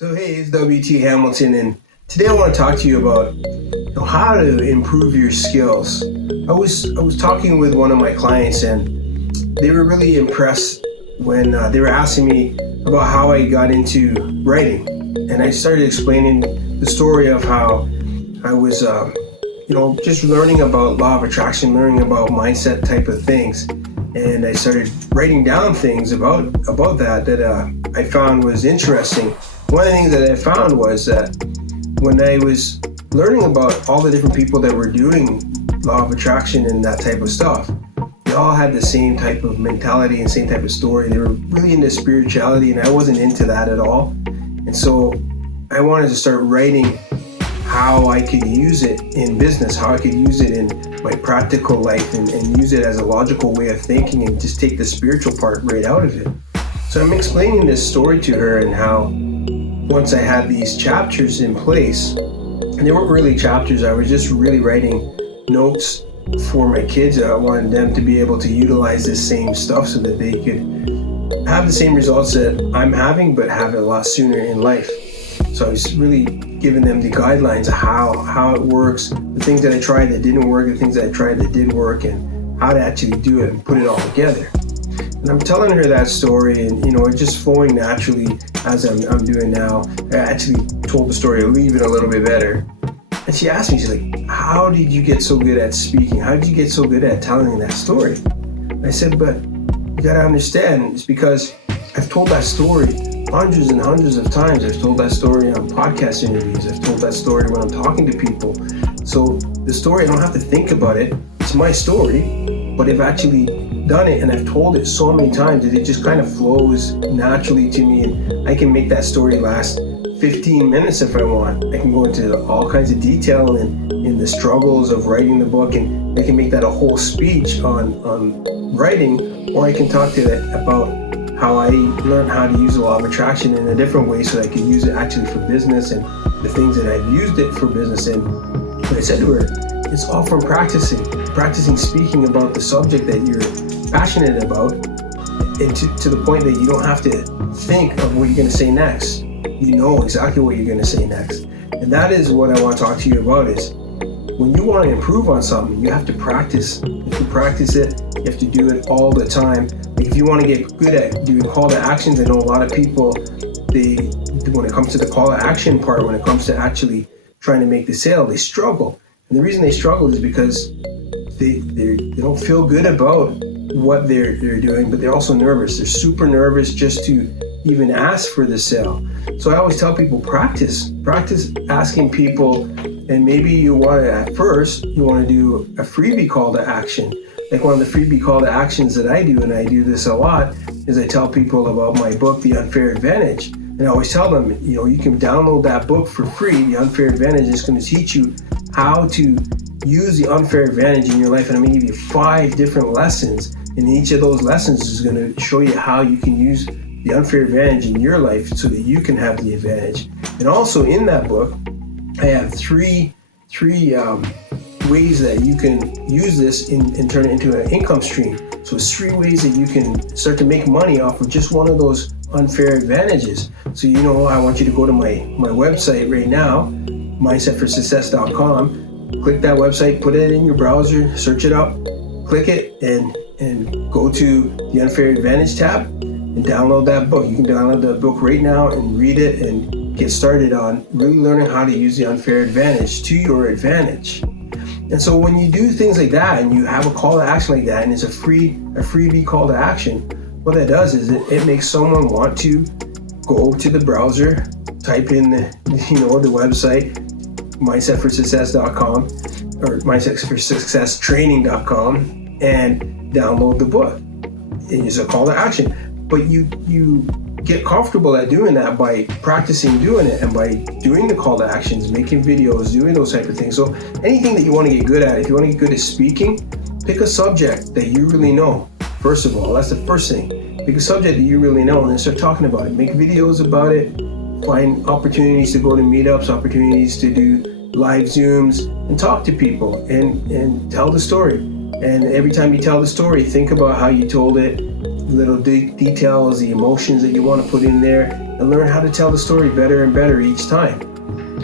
So hey, it's WT Hamilton, and today I want to talk to you about how to improve your skills. I was talking with one of my clients, and they were really impressed when they were asking me about how I got into writing, and I started explaining the story of how I was, just learning about law of attraction, learning about mindset type of things, and I started writing down things about that I found was interesting. One of the things that I found was that when I was learning about all the different people that were doing law of attraction and that type of stuff, they all had the same type of mentality and same type of story. They were really into spirituality, and I wasn't into that at all. And so I wanted to start writing how I could use it in business, how I could use it in my practical life, and use it as a logical way of thinking and just take the spiritual part right out of it. So I'm explaining this story to her, and how once I had these chapters in place, and they weren't really chapters, I was just really writing notes for my kids. I wanted them to be able to utilize this same stuff so that they could have the same results that I'm having, but have it a lot sooner in life. So I was really giving them the guidelines of how it works, the things that I tried that didn't work, the things that I tried that did work, and how to actually do it and put it all together. And I'm telling her that story, and it's just flowing naturally as I'm doing now. I actually told the story even a little bit better. And she asked me, she's like, how did you get so good at speaking? How did you get so good at telling that story? And I said, but you gotta understand, it's because I've told that story hundreds and hundreds of times. I've told that story on podcast interviews. I've told that story when I'm talking to people. So the story, I don't have to think about it. It's my story, but I've actually done it, and I've told it so many times that it just kind of flows naturally to me, and I can make that story last 15 minutes if I want. I can go into all kinds of detail in the struggles of writing the book, and I can make that a whole speech on writing, or I can talk to it about how I learned how to use the law of attraction in a different way so that I can use it actually for business, and the things that I've used it for business. And I said to her, it's all from practicing speaking about the subject that you're passionate about, and to the point that you don't have to think of what you're going to say next. You know exactly what you're going to say next. And that is what I want to talk to you about, is when you want to improve on something, you have to practice. You have to practice it. You have to do it all the time. Like if you want to get good at doing call to actions, I know a lot of people, when it comes to the call to action part, when it comes to actually trying to make the sale, they struggle. And the reason they struggle is because they don't feel good about what they're doing, but they're also nervous. They're super nervous just to even ask for the sale. So I always tell people, practice asking people. And maybe you want to, at first, you want to do a freebie call to action. Like one of the freebie call to actions that I do, and I do this a lot, is I tell people about my book, The Unfair Advantage. And I always tell them, you can download that book for free. The Unfair Advantage is going to teach you how to use the unfair advantage in your life. And I'm going to give you 5 different lessons. And each of those lessons is going to show you how you can use the unfair advantage in your life so that you can have the advantage. And also in that book, I have three ways that you can use this and turn it into an income stream. So it's 3 ways that you can start to make money off of just one of those unfair advantages. So I want you to go to my website right now, mindsetforsuccess.com. Click that website, put it in your browser, search it up, click it, and go to the Unfair Advantage tab and download that book. You can download that book right now and read it and get started on really learning how to use the unfair advantage to your advantage. And so when you do things like that, and you have a call to action like that, and it's a freebie call to action, what that does is it makes someone want to go to the browser, type in the website, mindsetforsuccess.com or mindsetforsuccesstraining.com, and download the book. And it's a call to action. But you get comfortable at doing that by practicing doing it, and by doing the call to actions, making videos, doing those type of things. So anything that you want to get good at, if you want to get good at speaking, pick a subject that you really know. First of all, that's the first thing. Pick a subject that you really know and then start talking about it. Make videos about it. Find opportunities to go to meetups, opportunities to do live Zooms, and talk to people and tell the story. And every time you tell the story, think about how you told it, little details, the emotions that you want to put in there, and learn how to tell the story better and better each time.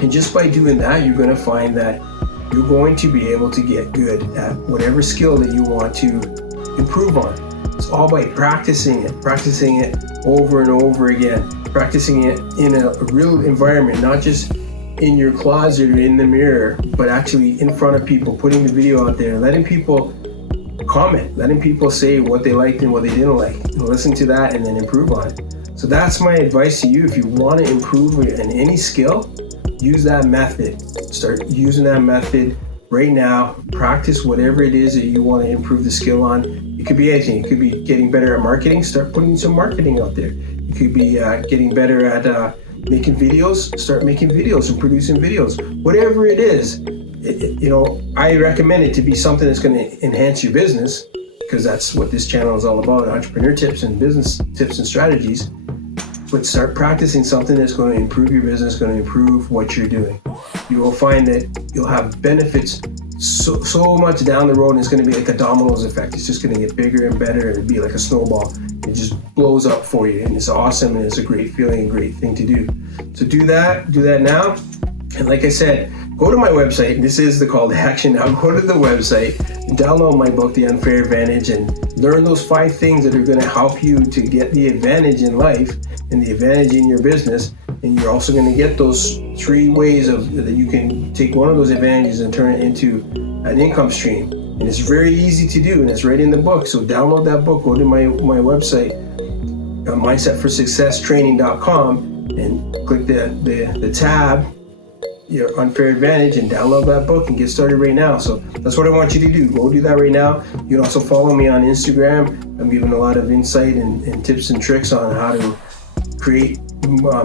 And just by doing that, you're going to find that you're going to be able to get good at whatever skill that you want to improve on. It's all by practicing it over and over again, practicing it in a real environment, not just in your closet or in the mirror, but actually in front of people, putting the video out there, letting people comment, letting people say what they liked and what they didn't like, and listen to that and then improve on it. So that's my advice to you. If you want to improve in any skill, use that method. Start using that method right now. Practice whatever it is that you want to improve the skill on. It could be anything. It could be getting better at marketing. Start putting some marketing out there. It could be getting better at making videos. Start making videos and producing videos. Whatever it is, I recommend it to be something that's going to enhance your business, because that's what this channel is all about, entrepreneur tips and business tips and strategies. But start practicing something that's going to improve your business, going to improve what you're doing. You will find that you'll have benefits so much down the road, and it's going to be like a dominoes effect. It's just going to get bigger and better, and it'll be like a snowball. It just blows up for you, and it's awesome, and it's a great feeling, a great thing to do. So do that now. And like I said, go to my website. This is the call to action now. Go to the website and download my book, The Unfair Advantage, and learn those 5 things that are going to help you to get the advantage in life and the advantage in your business. And you're also going to get those 3 ways that you can take one of those advantages and turn it into an income stream. And it's very easy to do, and it's right in the book. So download that book. Go to my website, mindsetforsuccesstraining.com, and click the tab, your unfair advantage, and download that book and get started right now. So that's what I want you to do. Go do that right now. You can also follow me on Instagram. I'm giving a lot of insight and tips and tricks on how to create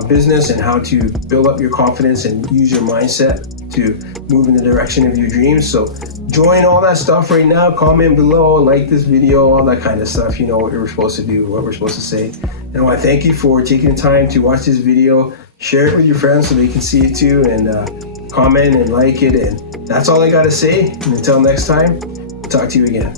business and how to build up your confidence and use your mindset to move in the direction of your dreams. So join all that stuff right now. Comment below, like this video, all that kind of stuff. You know what you're supposed to do, what we're supposed to say. And I want to thank you for taking the time to watch this video. Share it with your friends so they can see it too, and comment and like it. And that's all I got to say. And until next time, talk to you again.